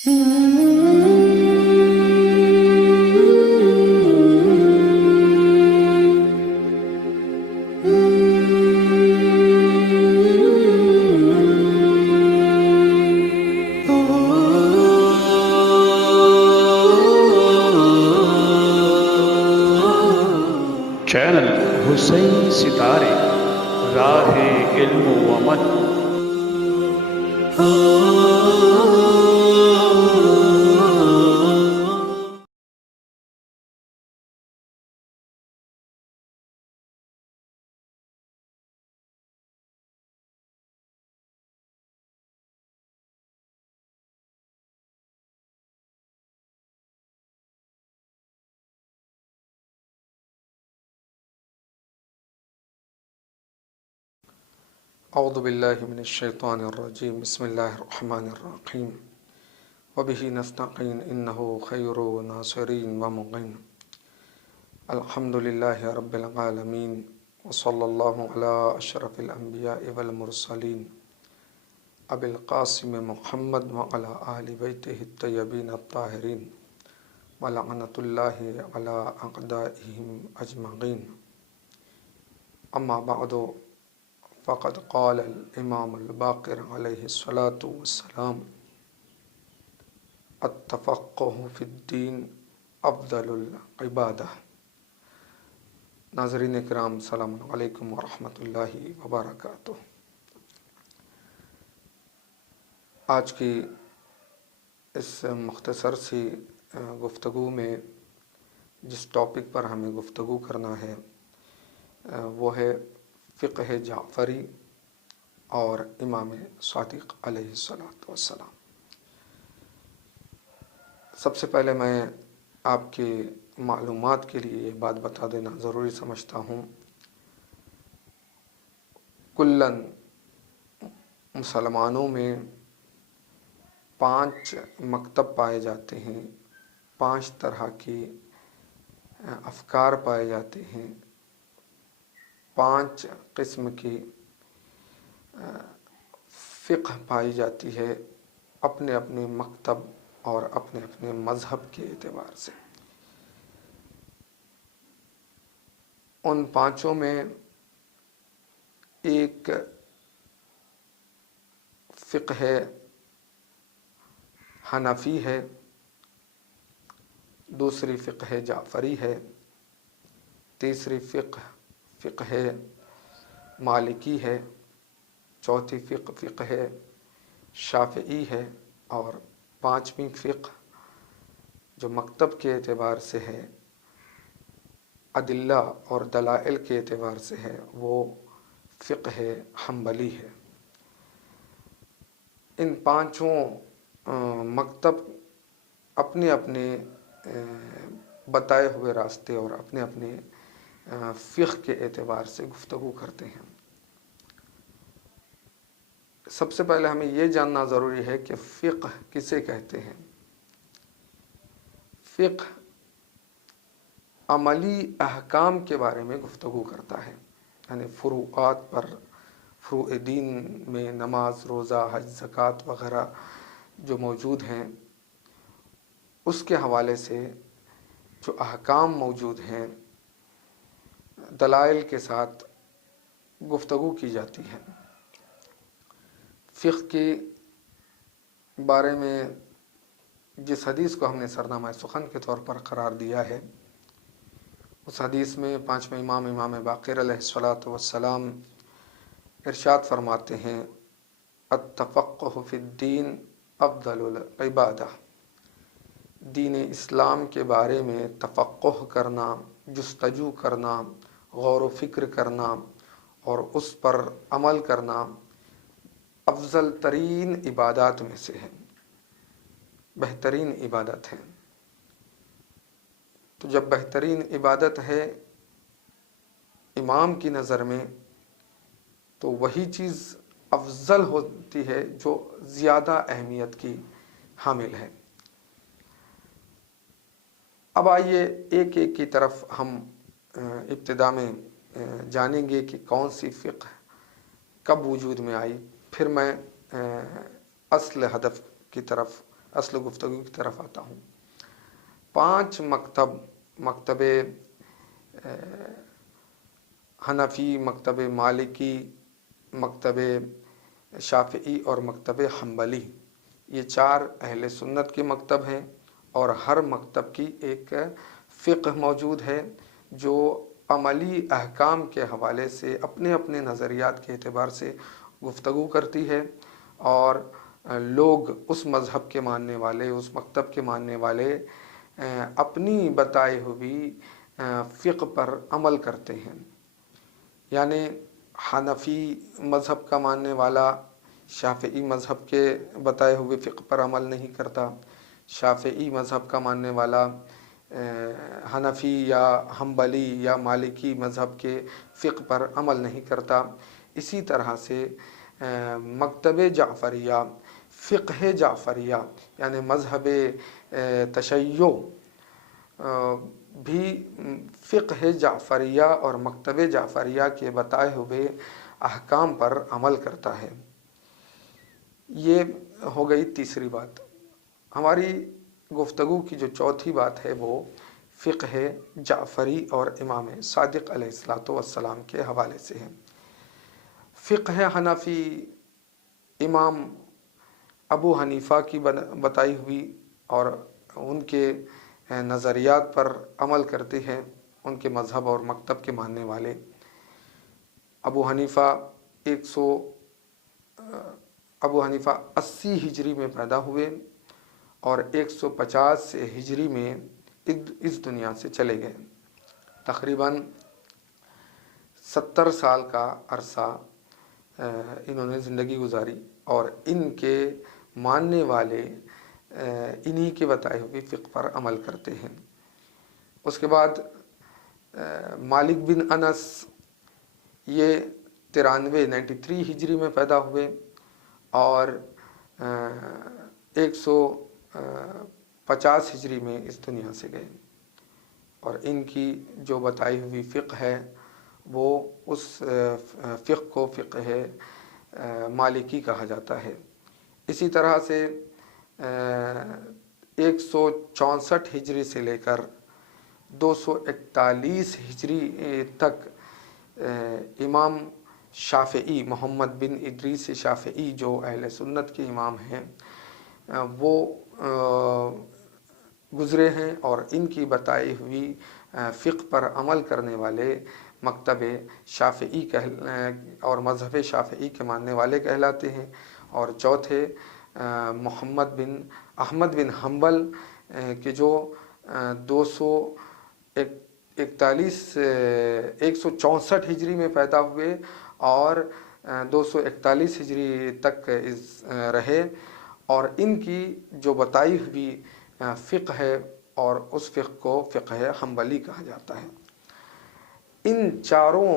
Channel حسین ستارے راہ علم و عمل۔ اعوذ باللہ من الشیطان الرجیم، بسم اللہ الرحمن الرحیم، وبہ نستعین انہ خیر ناصرین ومعین، الحمد للہ رب العالمین، وصلی اللہ علی اشرف الانبیاء والمرسلین، ابی القاسم محمد وعلی آل بیتہ الطیبین الطاہرین، ولعنۃ اللہ علی اعدائہم اجمعین، اما بعد، فقد قال الامام الباقر علیہ الصلاۃ والسلام: التفقہ فی الدین افضل العبادہ۔ ناظرین کرام، السلام علیکم ورحمۃ اللہ وبرکاتہ۔ آج کی اس مختصر سی گفتگو میں جس ٹاپک پر ہمیں گفتگو کرنا ہے وہ ہے فقہ جعفری اور امام صادق علیہ السلام۔ سب سے پہلے میں آپ کی معلومات کے لیے یہ بات بتا دینا ضروری سمجھتا ہوں، کلاً مسلمانوں میں 5 مکتب پائے جاتے ہیں، 5 طرح کی افکار پائے جاتے ہیں، 5 قسم کی فقہ پائی جاتی ہے اپنے اپنے مکتب اور اپنے اپنے مذہب کے اعتبار سے۔ ان 5 میں ایک فقہ حنفی ہے، دوسری فقہ جعفری ہے، تیسری فقہ مالکی ہے، چوتھی فقہ شافعی ہے، اور 5ویں فقہ جو مکتب کے اعتبار سے ہے، ادلہ اور دلائل کے اعتبار سے ہے، وہ فقہ حنبلی ہے۔ ان 5 مکتب اپنے اپنے بتائے ہوئے راستے اور اپنے اپنے فقہ کے اعتبار سے گفتگو کرتے ہیں۔ سب سے پہلے ہمیں یہ جاننا ضروری ہے کہ فقہ کسے کہتے ہیں۔ فقہ عملی احکام کے بارے میں گفتگو کرتا ہے، یعنی فروعات پر، فروع دین میں نماز، روزہ، حج، زکوٰۃ وغیرہ جو موجود ہیں، اس کے حوالے سے جو احکام موجود ہیں، دلائل کے ساتھ گفتگو کی جاتی ہے۔ فقہ کے بارے میں جس حدیث کو ہم نے سرنامہ سخن کے طور پر قرار دیا ہے، اس حدیث میں 5ویں امام باقر علیہ السلام ارشاد فرماتے ہیں: التفقہ فی الدین افضل العبادہ۔ دین اسلام کے بارے میں تفقہ کرنا، جستجو کرنا، غور و فکر کرنا اور اس پر عمل کرنا افضل ترین عبادات میں سے ہے، بہترین عبادت ہے۔ تو جب بہترین عبادت ہے امام کی نظر میں، تو وہی چیز افضل ہوتی ہے جو زیادہ اہمیت کی حامل ہے۔ اب آئیے ایک ایک کی طرف ہم ابتدا میں جانیں گے کہ کون سی فقہ کب وجود میں آئی، پھر میں اصل ہدف کی طرف اصل گفتگو کی طرف آتا ہوں۔ 5 مکتب حنفی، مکتب مالکی، مکتب شافعی اور مکتب حنبلی، یہ 4 اہل سنت کے مکتب ہیں، اور ہر مکتب کی ایک فقہ موجود ہے جو عملی احکام کے حوالے سے اپنے اپنے نظریات کے اعتبار سے گفتگو کرتی ہے، اور لوگ اس مذہب کے ماننے والے، اس مکتب کے ماننے والے اپنی بتائی ہوئی فقہ پر عمل کرتے ہیں۔ یعنی حنفی مذہب کا ماننے والا شافعی مذہب کے بتائے ہوئے فقہ پر عمل نہیں کرتا، شافعی مذہب کا ماننے والا حنفی یا حنبلی یا مالکی مذہب کے فقہ پر عمل نہیں کرتا۔ اسی طرح سے مکتب جعفریہ، فقہ جعفریہ یعنی مذہب تشیع بھی فقہ جعفریہ اور مکتب جعفریہ کے بتائے ہوئے احکام پر عمل کرتا ہے۔ یہ ہو گئی تیسری بات۔ ہماری گفتگو کی جو چوتھی بات ہے وہ فقہ جعفری اور امام صادق علیہ السلام کے حوالے سے ہے۔ فقہ حنفی امام ابو حنیفہ کی بتائی ہوئی اور ان کے نظریات پر عمل کرتے ہیں، ان کے مذہب اور مکتب کے ماننے والے۔ ابو حنیفہ 80 ہجری میں پیدا ہوئے اور 150 ہجری میں اس دنیا سے چلے گئے۔ تقریباً 70 سال کا عرصہ انہوں نے زندگی گزاری، اور ان کے ماننے والے انہی کے بتائے ہوئے فقہ پر عمل کرتے ہیں۔ اس کے بعد مالک بن انس، یہ 93 ہجری میں پیدا ہوئے اور 150 ہجری میں اس دنیا سے گئے، اور ان کی جو بتائی ہوئی فقہ ہے وہ اس فقہ کو فقہ مالکی کہا جاتا ہے۔ اسی طرح سے 164 ہجری سے لے کر 241 ہجری تک امام شافعی، محمد بن ادریس شافعی جو اہل سنت کے امام ہیں، وہ گزرے ہیں، اور ان کی بتائی ہوئی فقہ پر عمل کرنے والے مکتب شافعی اور مذہب شافعی کے ماننے والے کہلاتے ہیں۔ اور چوتھے محمد بن احمد بن حنبل کے جو 164 ہجری میں پیدا ہوئے اور 241 ہجری تک رہے، اور ان کی جو بتائی ہوئی فقہ ہے اور اس فقہ کو فقہ حنبلی کہا جاتا ہے۔ ان چاروں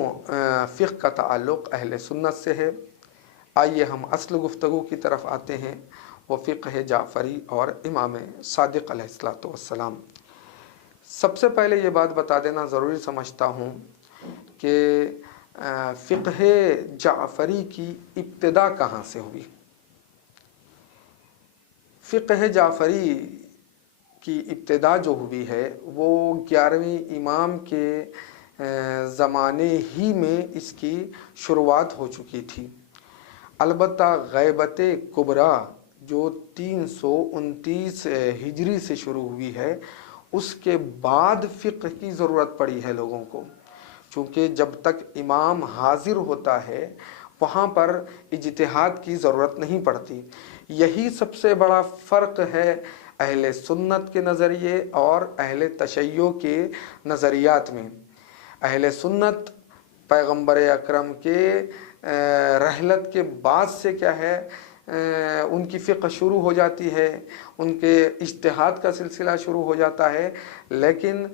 فقہ کا تعلق اہل سنت سے ہے۔ آئیے ہم اصل گفتگو کی طرف آتے ہیں، وہ فقہ جعفری اور امام صادق علیہ السلام۔ سب سے پہلے یہ بات بتا دینا ضروری سمجھتا ہوں کہ فقہ جعفری کی ابتدا کہاں سے ہوئی۔ فقہ جعفری کی ابتدا جو ہوئی ہے وہ 11ویں امام کے زمانے ہی میں اس کی شروعات ہو چکی تھی۔ البتہ غیبت کبریٰ جو 329 ہجری سے شروع ہوئی ہے، اس کے بعد فقہ کی ضرورت پڑی ہے لوگوں کو، چونکہ جب تک امام حاضر ہوتا ہے وہاں پر اجتہاد کی ضرورت نہیں پڑتی۔ یہی سب سے بڑا فرق ہے اہل سنت کے نظریے اور اہل تشیع کے نظریات میں۔ اہل سنت پیغمبر اکرم کے رحلت کے بعد سے کیا ہے، ان کی فقہ شروع ہو جاتی ہے، ان کے اجتہاد کا سلسلہ شروع ہو جاتا ہے، لیکن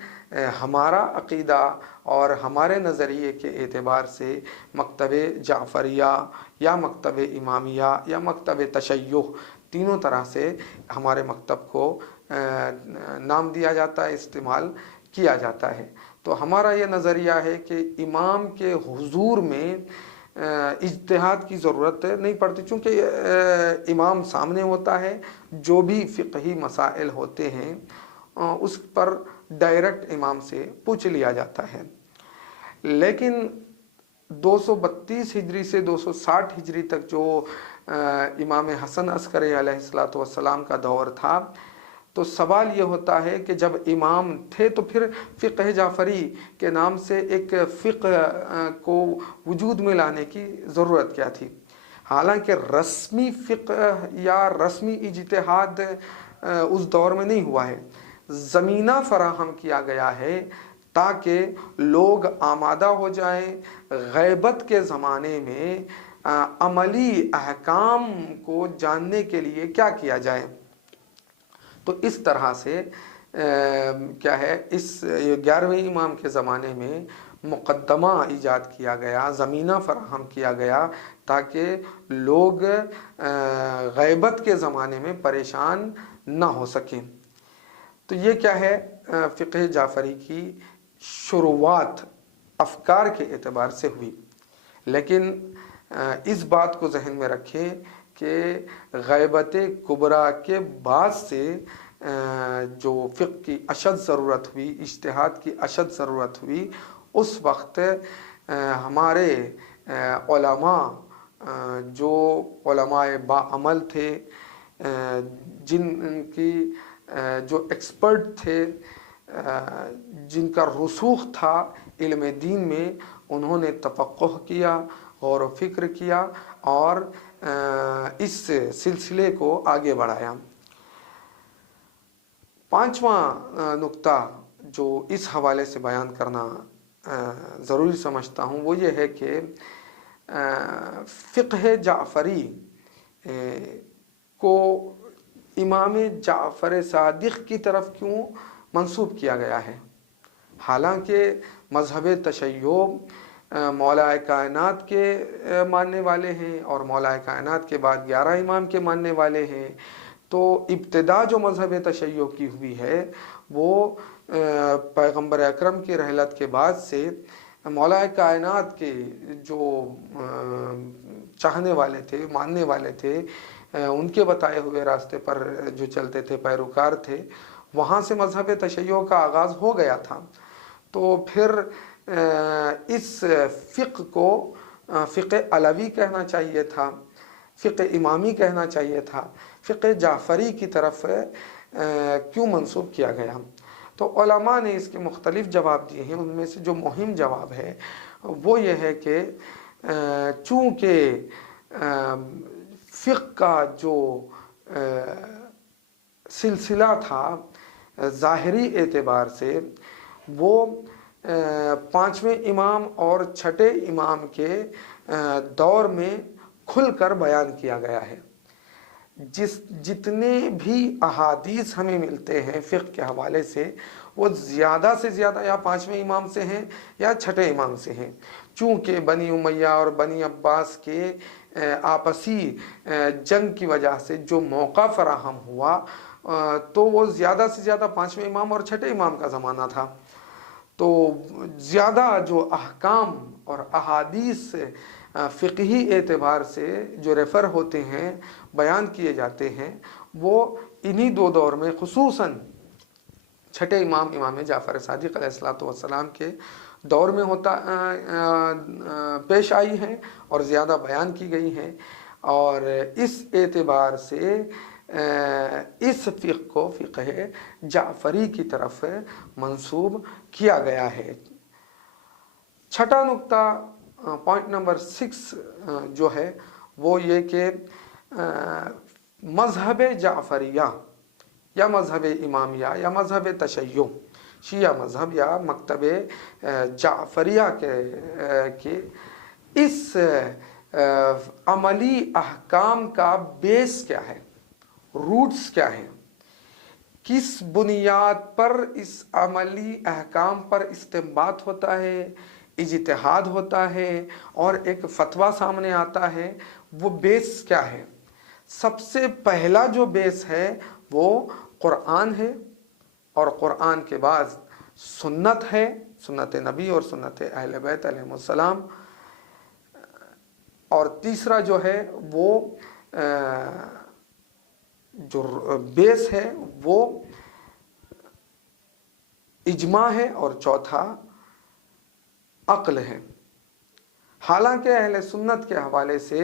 ہمارا عقیدہ اور ہمارے نظریے کے اعتبار سے مکتب جعفریہ یا مکتب امامیہ یا مکتب تشیع، تینوں طرح سے ہمارے مکتب کو نام دیا جاتا ہے، استعمال کیا جاتا ہے۔ تو ہمارا یہ نظریہ ہے کہ امام کے حضور میں اجتہاد کی ضرورت نہیں پڑتی، چونکہ امام سامنے ہوتا ہے، جو بھی فقہی مسائل ہوتے ہیں اس پر ڈائریکٹ امام سے پوچھ لیا جاتا ہے۔ لیکن 232 ہجری سے 260 ہجری تک جو امام حسن عسکری علیہ السلام کا دور تھا، تو سوال یہ ہوتا ہے کہ جب امام تھے تو پھر فقہ جعفری کے نام سے ایک فقہ کو وجود میں لانے کی ضرورت کیا تھی؟ حالانکہ رسمی فقہ یا رسمی اجتہاد اس دور میں نہیں ہوا ہے، زمینہ فراہم کیا گیا ہے تاکہ لوگ آمادہ ہو جائیں غیبت کے زمانے میں عملی احکام کو جاننے کے لیے کیا کیا جائے۔ تو اس طرح سے کیا ہے، اس 11ویں امام کے زمانے میں مقدمہ ایجاد کیا گیا، زمینہ فراہم کیا گیا تاکہ لوگ غیبت کے زمانے میں پریشان نہ ہو سکیں۔ تو یہ کیا ہے، فقہ جعفری کی شروعات افکار کے اعتبار سے ہوئی۔ لیکن اس بات کو ذہن میں رکھیں کہ غیبت کبریٰ کے بعد سے جو فقہ کی اشد ضرورت ہوئی، اجتہاد کی اشد ضرورت ہوئی، اس وقت ہمارے علماء جو علماء باعمل تھے، جن کی جو ایکسپرٹ تھے، جن کا رسوخ تھا علم دین میں، انہوں نے تفقہ کیا، غور و فکر کیا اور اس سلسلے کو آگے بڑھایا۔ پانچواں نقطہ جو اس حوالے سے بیان کرنا ضروری سمجھتا ہوں وہ یہ ہے کہ فقہ جعفری کو امام جعفر صادق کی طرف کیوں منسوب کیا گیا ہے؟ حالانکہ مذہب تشیع مولا کائنات کے ماننے والے ہیں اور مولا کائنات کے بعد 11 امام کے ماننے والے ہیں، تو ابتدا جو مذہب تشیع کی ہوئی ہے وہ پیغمبر اکرم کی رحلت کے بعد سے مولا کائنات کے جو چاہنے والے تھے، ماننے والے تھے، ان کے بتائے ہوئے راستے پر جو چلتے تھے، پیروکار تھے، وہاں سے مذہب تشیع کا آغاز ہو گیا تھا۔ تو پھر اس فقہ کو فقہ علوی کہنا چاہیے تھا، فقہ امامی کہنا چاہیے تھا، فقہ جعفری کی طرف کیوں منسوب کیا گیا؟ تو علماء نے اس کے مختلف جواب دیے ہیں۔ ان میں سے جو مہم جواب ہے وہ یہ ہے کہ چونکہ فقہ کا جو سلسلہ تھا ظاہری اعتبار سے وہ 5ویں امام اور 6 امام کے دور میں کھل کر بیان کیا گیا ہے۔ جتنے بھی احادیث ہمیں ملتے ہیں فقہ کے حوالے سے وہ زیادہ سے زیادہ یا 5ویں امام سے ہیں یا 6 امام سے ہیں۔ چونکہ بنی امیہ اور بنی عباس کے آپسی جنگ کی وجہ سے جو موقع فراہم ہوا تو وہ زیادہ سے زیادہ 5ویں امام اور 6 امام کا زمانہ تھا۔ تو زیادہ جو احکام اور احادیث فقہی اعتبار سے جو ریفر ہوتے ہیں، بیان کیے جاتے ہیں، وہ انہی 2 دور میں خصوصاً 6 امام امام جعفر صادق علیہ السلام کے دور میں پیش آئی ہیں اور زیادہ بیان کی گئی ہیں، اور اس اعتبار سے اس فقہ کو فقہ جعفری کی طرف منسوب کیا گیا ہے۔ 6 نقطہ، پوائنٹ نمبر 6 جو ہے وہ یہ کہ مذہب جعفریہ یا مذہب امامیہ یا مذہب تشیع، شیعہ مذہب یا مکتب جعفریہ کے اس عملی احکام کا بیس کیا ہے، روٹس کیا ہیں، کس بنیاد پر اس عملی احکام پر استنباط ہوتا ہے، اجتہاد ہوتا ہے اور ایک فتویٰ سامنے آتا ہے، وہ بیس کیا ہے؟ سب سے پہلا جو بیس ہے وہ قرآن ہے، اور قرآن کے بعد سنت ہے، سنت نبی اور سنت اہل بیت علیہ السلام۔ اور تیسرا جو ہے وہ جو بیس ہے وہ اجماع ہے، اور چوتھا عقل ہے۔ حالانکہ اہل سنت کے حوالے سے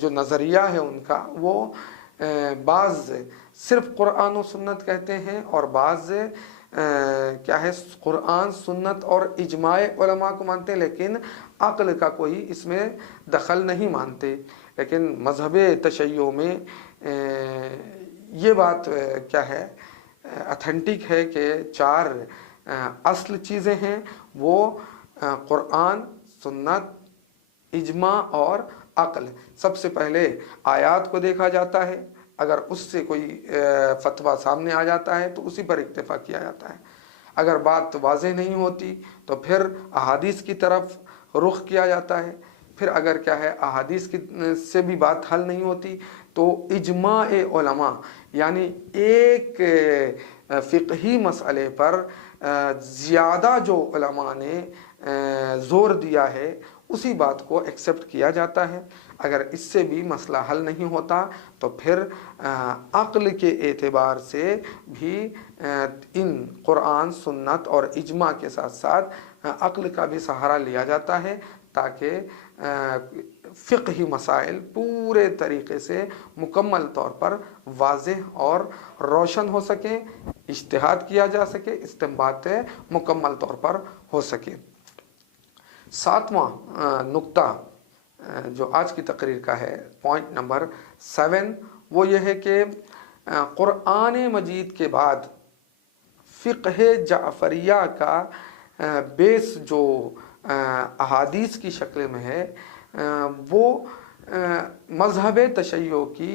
جو نظریہ ہے ان کا، وہ بعض صرف قرآن و سنت کہتے ہیں، اور بعض کیا ہے قرآن سنت اور اجماع علماء کو مانتے ہیں، لیکن عقل کا کوئی اس میں دخل نہیں مانتے۔ لیکن مذہب تشیع میں یہ بات کیا ہے اتھینٹک ہے کہ 4 اصل چیزیں ہیں، وہ قرآن، سنت، اجماع اور عقل۔ سب سے پہلے آیات کو دیکھا جاتا ہے، اگر اس سے کوئی فتویٰ سامنے آ جاتا ہے تو اسی پر اکتفا کیا جاتا ہے۔ اگر بات واضح نہیں ہوتی تو پھر احادیث کی طرف رخ کیا جاتا ہے۔ پھر اگر کیا ہے احادیث کی سے بھی بات حل نہیں ہوتی تو اجماع علماء، یعنی ایک فقہی مسئلے پر زیادہ جو علماء نے زور دیا ہے اسی بات کو ایکسیپٹ کیا جاتا ہے۔ اگر اس سے بھی مسئلہ حل نہیں ہوتا تو پھر عقل کے اعتبار سے بھی ان قرآن، سنت اور اجماع کے ساتھ ساتھ عقل کا بھی سہارا لیا جاتا ہے، تاکہ فقہی مسائل پورے طریقے سے مکمل طور پر واضح اور روشن ہو سکیں، اجتہاد کیا جا سکے، استنباط مکمل طور پر ہو سکے۔ 7واں نقطہ جو آج کی تقریر کا ہے، پوائنٹ نمبر 7، وہ یہ ہے کہ قرآن مجید کے بعد فقہ جعفریہ کا بیس جو احادیث کی شکل میں ہے، وہ مذہب تشیع کی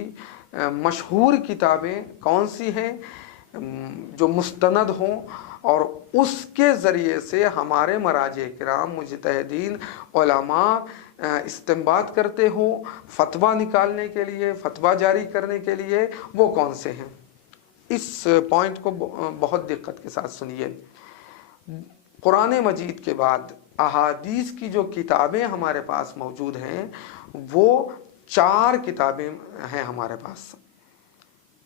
مشہور کتابیں کون سی ہیں جو مستند ہوں اور اس کے ذریعے سے ہمارے مراجع کرام، مجتہدین، علماء استنباط کرتے ہوں فتویٰ نکالنے کے لیے، فتویٰ جاری کرنے کے لیے، وہ کون سے ہیں۔ اس پوائنٹ کو بہت دقت کے ساتھ سنیے۔ قرآن مجید کے بعد احادیث کی جو کتابیں ہمارے پاس موجود ہیں وہ 4 کتابیں ہیں ہمارے پاس،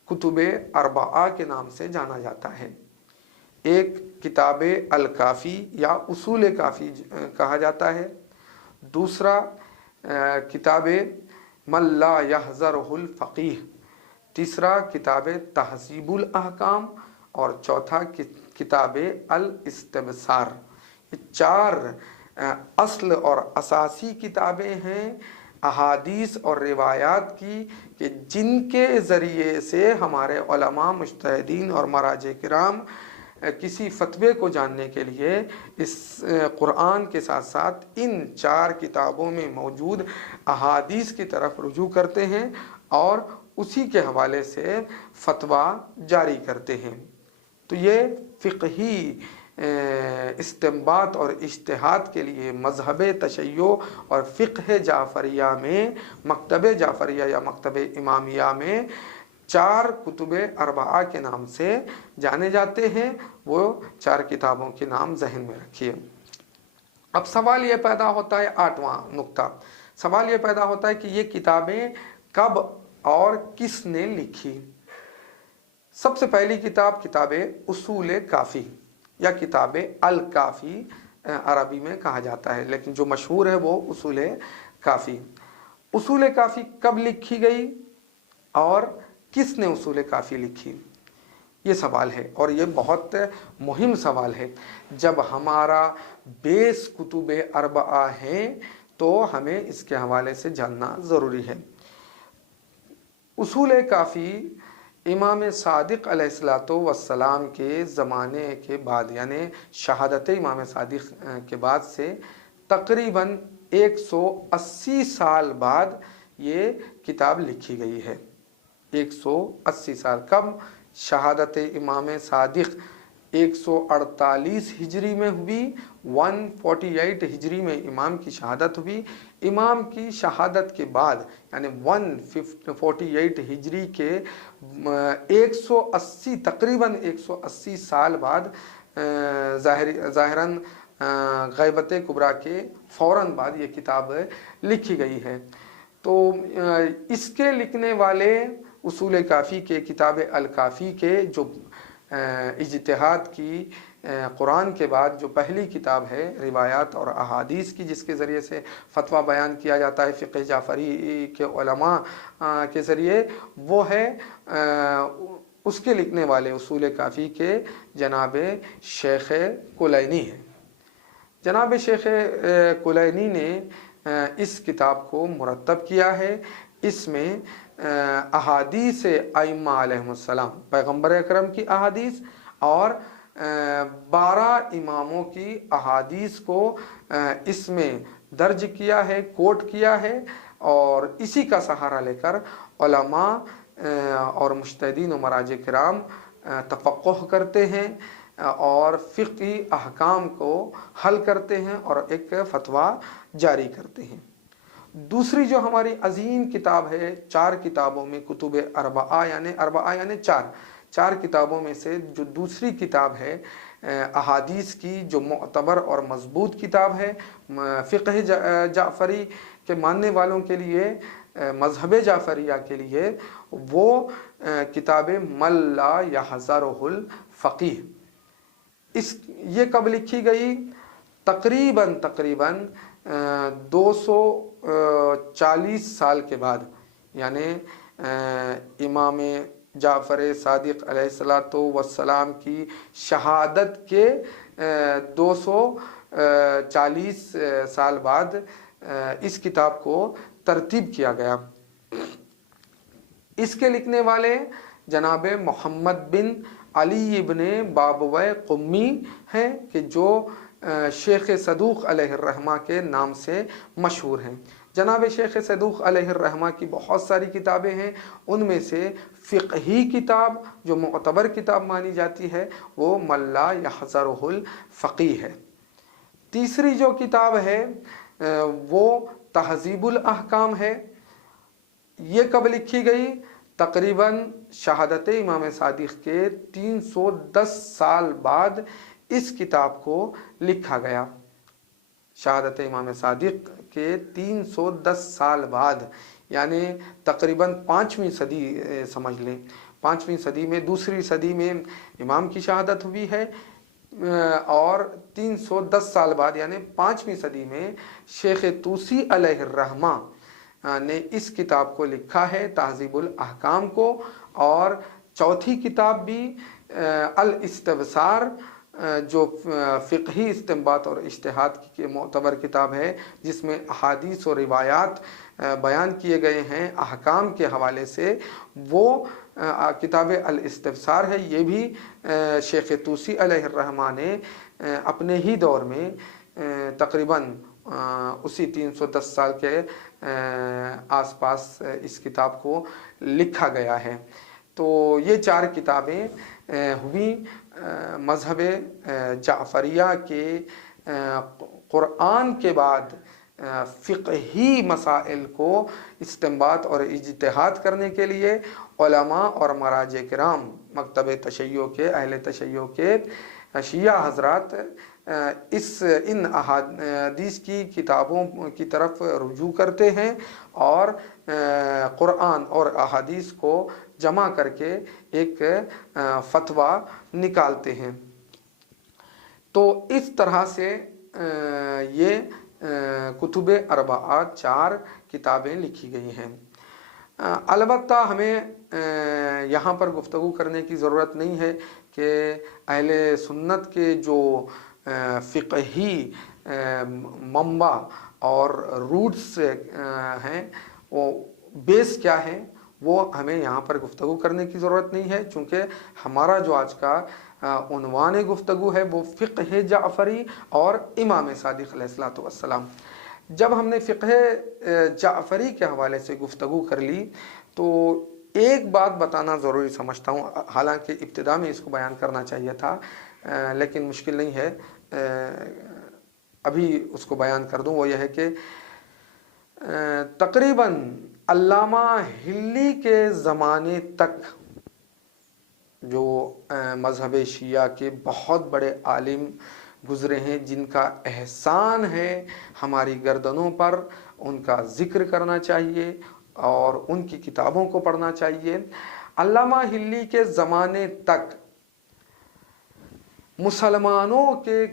کتب اربعہ کے نام سے جانا جاتا ہے۔ ایک کتاب الکافی یا اصول کافی کہا جاتا ہے، دوسرا کتاب من لا یحذرہ الفقیہ، تیسرا کتاب تہذیب الاحکام، اور چوتھا کتاب الاستبصار۔ یہ 4 اصل اور اساسی کتابیں ہیں احادیث اور روایات کی، کہ جن کے ذریعے سے ہمارے علماء، مجتہدین اور مراجع کرام کسی فتوے کو جاننے کے لیے اس قرآن کے ساتھ ساتھ ان 4 کتابوں میں موجود احادیث کی طرف رجوع کرتے ہیں اور اسی کے حوالے سے فتویٰ جاری کرتے ہیں۔ تو یہ فقہی استنباط اور اجتہاد کے لیے مذہب تشیع اور فقہ جعفریہ میں، مکتب جعفریہ یا مکتب امامیہ میں 4 کتب اربعہ کے نام سے جانے جاتے ہیں۔ وہ 4 کتابوں کے نام ذہن میں رکھیے۔ اب سوال یہ پیدا ہوتا ہے، 8واں نقطہ، سوال یہ پیدا ہوتا ہے کہ یہ کتابیں کب اور کس نے لکھی۔ سب سے پہلی کتاب کتاب اصول کافی یا کتاب الکافی عربی میں کہا جاتا ہے، لیکن جو مشہور ہے وہ اصول کافی۔ اصول کافی کب لکھی گئی اور کس نے اصول کافی لکھی، یہ سوال ہے، اور یہ بہت مہم سوال ہے۔ جب ہمارا بیس کتب اربعہ ہیں تو ہمیں اس کے حوالے سے جاننا ضروری ہے۔ اصول کافی امام صادق علیہ السلام کے زمانے کے بعد، یعنی شہادت امام صادق کے بعد سے تقریباً 180 سال بعد یہ کتاب لکھی گئی ہے۔ 180 سال کب؟ شہادت امام صادق 148 ہجری میں ہوئی، 148 ہجری میں امام کی شہادت ہوئی۔ امام کی شہادت کے بعد یعنی 148 ہجری کے 180 تقریباً 180 سال بعد ظاہراً غیبت کبریٰ کے فوراً بعد یہ کتاب لکھی گئی ہے۔ تو اس کے لکھنے والے اصول کافی کے، کتاب الکافی کے جو اجتہاد کی قرآن کے بعد جو پہلی کتاب ہے روایات اور احادیث کی، جس کے ذریعے سے فتویٰ بیان کیا جاتا ہے فقہ جعفری کے علماء کے ذریعے، وہ ہے اس کے لکھنے والے اصول کافی کے جناب شیخ کلینی ہے۔ جناب شیخ کلینی نے اس کتاب کو مرتب کیا ہے۔ اس میں احادیث ائمہ علیہم السلام، پیغمبر اکرم کی احادیث اور 12 اماموں کی احادیث کو اس میں درج کیا ہے، کوٹ کیا ہے، اور اسی کا سہارا لے کر علماء اور مجتہدین و مراجع کرام تفقہ کرتے ہیں اور فقہی احکام کو حل کرتے ہیں اور ایک فتویٰ جاری کرتے ہیں۔ دوسری جو ہماری عظیم کتاب ہے، 4 کتابوں میں کتب اربعہ یعنی 4 کتابوں میں سے جو دوسری کتاب ہے احادیث کی، جو معتبر اور مضبوط کتاب ہے فقہ جعفری کے ماننے والوں کے لیے، مذہب جعفریہ کے لیے، وہ کتاب من لا یحذرہ الفقیہ۔ یہ کب لکھی گئی؟ تقریباً 240 سال کے بعد، یعنی امام جعفر صادق علیہ السلام کی شہادت کے 240 سال بعد اس کتاب کو ترتیب کیا گیا۔ اس کے لکھنے والے جناب محمد بن علی ابن بابویہ قمی ہیں، کہ جو شیخ صدوق علیہ الرحمہ کے نام سے مشہور ہیں۔ جناب شیخ صدوق علیہ الرحمہ کی بہت ساری کتابیں ہیں، ان میں سے فقہی کتاب جو معتبر کتاب مانی جاتی ہے وہ من لا یحذرہ الفقیہ ہے۔ تیسری جو کتاب ہے وہ تہذیب الاحکام ہے۔ یہ کب لکھی گئی؟ تقریباً شہادت امام صادق کے 310 سال بعد اس کتاب کو لکھا گیا۔ شہادت امام صادق کے 310 سال بعد، یعنی تقریباً 5ویں صدی سمجھ لیں۔ 5ویں صدی میں، دوسری صدی میں امام کی شہادت ہوئی ہے، اور 310 سال بعد یعنی 5ویں صدی میں شیخ طوسی علیہ الرحمہ نے اس کتاب کو لکھا ہے، تہذیب الاحکام کو۔ اور چوتھی کتاب بھی الاستبصار، جو فقہی استنباط اور اجتہاد کی معتبر کتاب ہے، جس میں احادیث اور روایات بیان کیے گئے ہیں احکام کے حوالے سے، وہ کتاب الاستبصار ہے۔ یہ بھی شیخ طوسی علیہ الرحمہ نے اپنے ہی دور میں تقریباً اسی 310 سال کے آس پاس اس کتاب کو لکھا گیا ہے۔ تو یہ 4 کتابیں ہوئیں مذہب جعفریہ کے قرآن کے بعد فقہی مسائل کو استنباط اور اجتہاد کرنے کے لیے علماء اور مراجع کرام، مکتب تشیع کے، اہل تشیع کے شیعہ حضرات ان احادیث کی کتابوں کی طرف رجوع کرتے ہیں اور قرآن اور احادیث کو جمع کر کے ایک فتویٰ نکالتے ہیں۔ تو اس طرح سے یہ کتب اربعہ 4 کتابیں لکھی گئی ہیں۔ البتہ ہمیں یہاں پر گفتگو کرنے کی ضرورت نہیں ہے کہ اہل سنت کے جو فقہی منبع اور روٹس ہیں، وہ بیس کیا ہے، وہ ہمیں یہاں پر گفتگو کرنے کی ضرورت نہیں ہے، چونکہ ہمارا جو آج کا عنوان گفتگو ہے وہ فقہ جعفری اور امام صادق علیہ السلام۔ جب ہم نے فقہ جعفری کے حوالے سے گفتگو کر لی تو ایک بات بتانا ضروری سمجھتا ہوں، حالانکہ ابتدا میں اس کو بیان کرنا چاہیے تھا، لیکن مشکل نہیں ہے، ابھی اس کو بیان کر دوں۔ وہ یہ ہے کہ تقریباً علامہ ہلی کے زمانے تک جو مذہب شیعہ کے بہت بڑے عالم گزرے ہیں جن کا احسان ہے ہماری گردنوں پر، ان کا ذکر کرنا چاہیے اور ان کی کتابوں کو پڑھنا چاہیے۔ علامہ ہلی کے زمانے تک مسلمانوں کے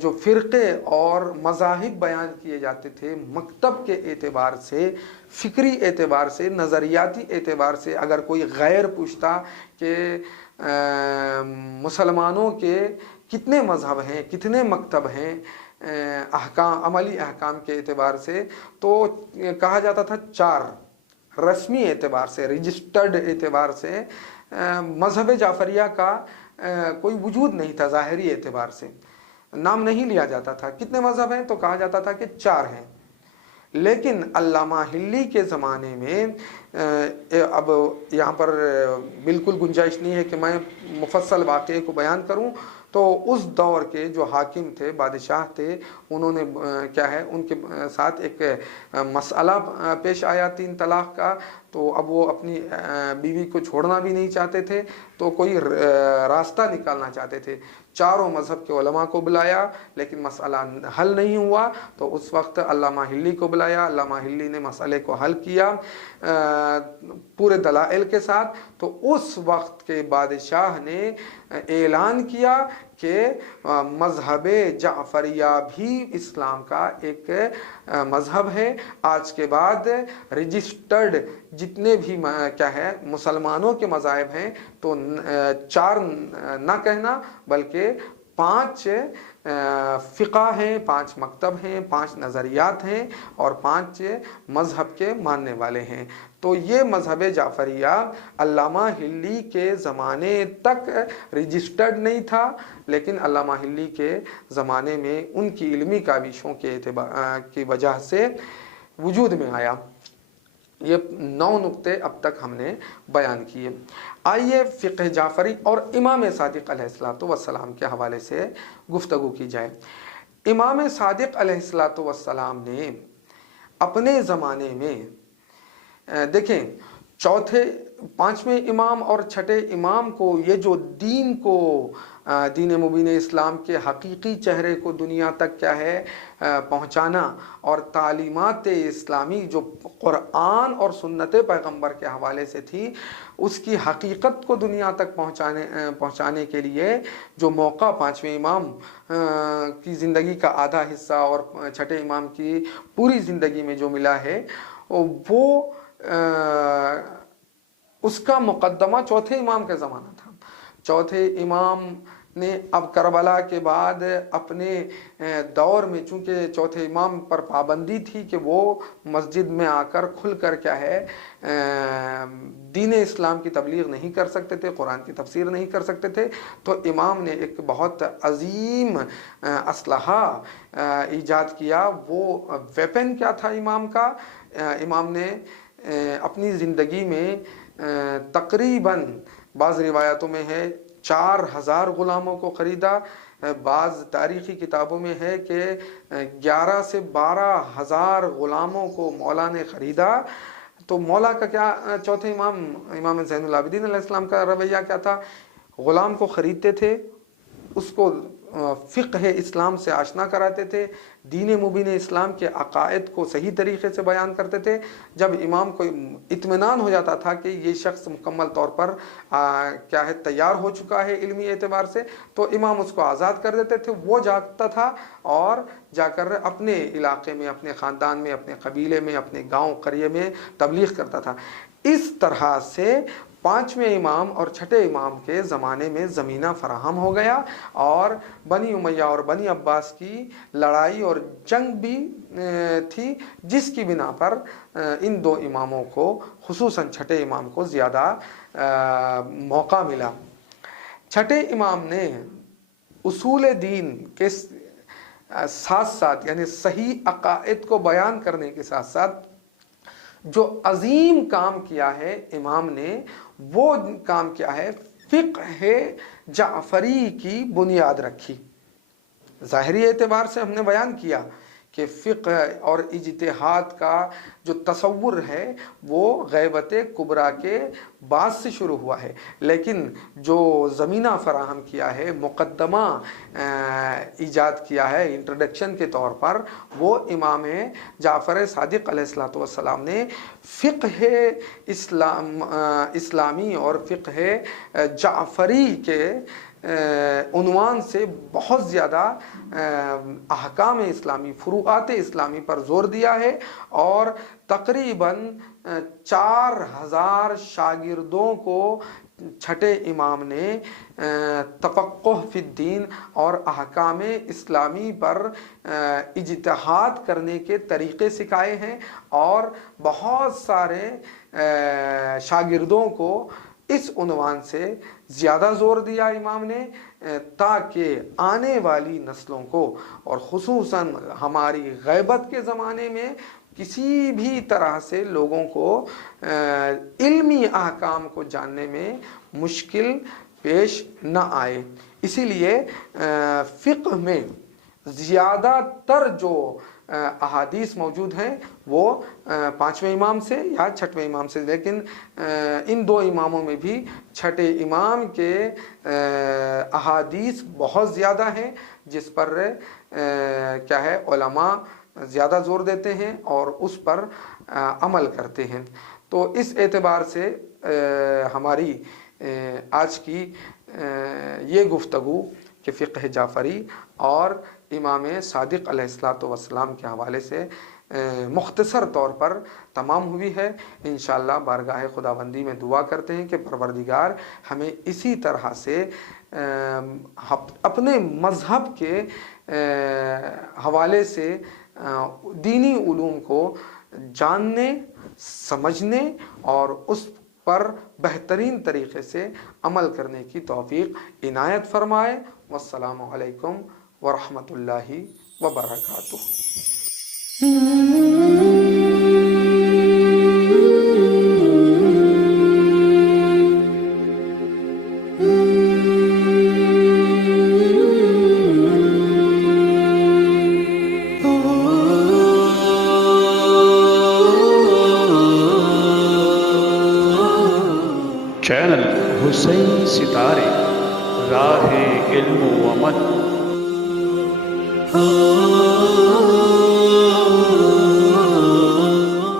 جو فرقے اور مذاہب بیان کیے جاتے تھے، مکتب کے اعتبار سے، فکری اعتبار سے، نظریاتی اعتبار سے، اگر کوئی غیر پوچھتا کہ مسلمانوں کے کتنے مذہب ہیں، کتنے مکتب ہیں احکام، عملی احکام کے اعتبار سے، تو کہا جاتا تھا 4۔ رسمی اعتبار سے، رجسٹرڈ اعتبار سے مذہب جعفریہ کا کوئی وجود نہیں تھا، ظاہری اعتبار سے نام نہیں لیا جاتا تھا۔ کتنے مذہب ہیں تو کہا جاتا تھا کہ 4 ہیں۔ لیکن علامہ ہلی کے زمانے میں، اب یہاں پر بالکل گنجائش نہیں ہے کہ میں مفصل واقعے کو بیان کروں، تو اس دور کے جو حاکم تھے، بادشاہ تھے، انہوں نے کیا ہے، ان کے ساتھ ایک مسئلہ پیش آیا 3 طلاق کا، تو اب وہ اپنی بیوی کو چھوڑنا بھی نہیں چاہتے تھے، تو کوئی راستہ نکالنا چاہتے تھے۔ چاروں مذہب کے علماء کو بلایا، لیکن مسئلہ حل نہیں ہوا، تو اس وقت علامہ ہلی کو بلایا۔ علامہ ہلی نے مسئلے کو حل کیا پورے دلائل کے ساتھ۔ تو اس وقت کے بادشاہ نے اعلان کیا کہ مذہب جعفریہ بھی اسلام کا ایک مذہب ہے۔ آج کے بعد رجسٹرڈ جتنے بھی کیا ہے مسلمانوں کے مذاہب ہیں، تو 4 نہ کہنا بلکہ 5 فقہ ہیں، 5 مکتب ہیں، 5 نظریات ہیں اور 5 مذہب کے ماننے والے ہیں۔ تو یہ مذہب جعفریہ علامہ ہلی کے زمانے تک رجسٹرڈ نہیں تھا، لیکن علامہ ہلی کے زمانے میں ان کی علمی کاوشوں کی وجہ سے وجود میں آیا۔ یہ 9 نقطے اب تک ہم نے بیان کیے۔ آئیے فقہ جعفری اور امام صادق علیہ السلام کے حوالے سے گفتگو کی جائے۔ امام صادق علیہ السلام نے اپنے زمانے میں، دیکھیں، 5ویں امام اور 6ٹھے امام کو یہ جو دین مبین اسلام کے حقیقی چہرے کو دنیا تک کیا ہے پہنچانا، اور تعلیمات اسلامی جو قرآن اور سنت پیغمبر کے حوالے سے تھی، اس کی حقیقت کو دنیا تک پہنچانے کے لیے جو موقع 5ویں امام کی زندگی کا آدھا حصہ اور 6ٹھے امام کی پوری زندگی میں جو ملا ہے، وہ اس کا مقدمہ 4تھے امام کا زمانہ تھا۔ 4تھے امام نے اب کربلا کے بعد اپنے دور میں، چونکہ 4تھے امام پر پابندی تھی کہ وہ مسجد میں آ کر کھل کر کیا ہے دین اسلام کی تبلیغ نہیں کر سکتے تھے، قرآن کی تفسیر نہیں کر سکتے تھے، تو امام نے ایک بہت عظیم اسلحہ ایجاد کیا۔ وہ ویپن کیا تھا امام کا؟ امام نے اپنی زندگی میں تقریباً، بعض روایتوں میں ہے 4000 غلاموں کو خریدا، بعض تاریخی کتابوں میں ہے کہ 11 سے 12,000 غلاموں کو مولا نے خریدا۔ تو مولا کا کیا، 4تھے امام زین العابدین علیہ السلام کا رویہ کیا تھا؟ غلام کو خریدتے تھے، اس کو فقہ اسلام سے آشنا کراتے تھے، دین مبین اسلام کے عقائد کو صحیح طریقے سے بیان کرتے تھے۔ جب امام کو اطمینان ہو جاتا تھا کہ یہ شخص مکمل طور پر کیا ہے تیار ہو چکا ہے علمی اعتبار سے، تو امام اس کو آزاد کر دیتے تھے۔ وہ جاتا تھا اور جا کر اپنے علاقے میں، اپنے خاندان میں، اپنے قبیلے میں، اپنے گاؤں قریے میں تبلیغ کرتا تھا۔ اس طرح سے 5ویں امام اور 6ٹھے امام کے زمانے میں زمینہ فراہم ہو گیا، اور بنی امیہ اور بنی عباس کی لڑائی اور جنگ بھی تھی، جس کی بنا پر ان 2 اماموں کو، خصوصاً 6ٹھے امام کو زیادہ موقع ملا۔ 6ٹھے امام نے اصول دین کے ساتھ ساتھ، یعنی صحیح عقائد کو بیان کرنے کے ساتھ ساتھ، جو عظیم کام کیا ہے امام نے، وہ کام کیا ہے، فقہ جعفری کی بنیاد رکھی۔ ظاہری اعتبار سے ہم نے بیان کیا کہ فقہ اور اجتہاد کا جو تصور ہے وہ غیبت کبریٰ کے بعد سے شروع ہوا ہے، لیکن جو زمینہ فراہم کیا ہے، مقدمہ ایجاد کیا ہے انٹروڈکشن کے طور پر، وہ امام جعفر صادق علیہ السلام نے فقہ اسلامی اور فقہ جعفری کے عنوان سے بہت زیادہ احکام اسلامی، فروعات اسلامی پر زور دیا ہے، اور تقریباً 4000 شاگردوں کو چھٹے امام نے تفقہ فی الدین اور احکام اسلامی پر اجتہاد کرنے کے طریقے سکھائے ہیں، اور بہت سارے شاگردوں کو اس عنوان سے زیادہ زور دیا امام نے، تاکہ آنے والی نسلوں کو، اور خصوصاً ہماری غیبت کے زمانے میں، کسی بھی طرح سے لوگوں کو علمی احکام کو جاننے میں مشکل پیش نہ آئے۔ اسی لیے فقہ میں زیادہ تر جو احادیث موجود ہیں وہ 5ویں امام سے یا 6ویں امام سے، لیکن ان 2 اماموں میں بھی 6 امام کے احادیث بہت زیادہ ہیں، جس پر کیا ہے علماء زیادہ زور دیتے ہیں اور اس پر عمل کرتے ہیں۔ تو اس اعتبار سے ہماری آج کی یہ گفتگو کہ فقہ جعفری اور امام صادق علیہ السلام کے حوالے سے مختصر طور پر تمام ہوئی ہے۔ انشاءاللہ بارگاہ خداوندی میں دعا کرتے ہیں کہ پروردگار ہمیں اسی طرح سے اپنے مذہب کے حوالے سے دینی علوم کو جاننے، سمجھنے اور اس پر بہترین طریقے سے عمل کرنے کی توفیق عنایت فرمائے۔ والسلام علیکم ورحمۃ اللہ وبرکاتہ۔ چینل حسین ستارے، راہ علم و عمل۔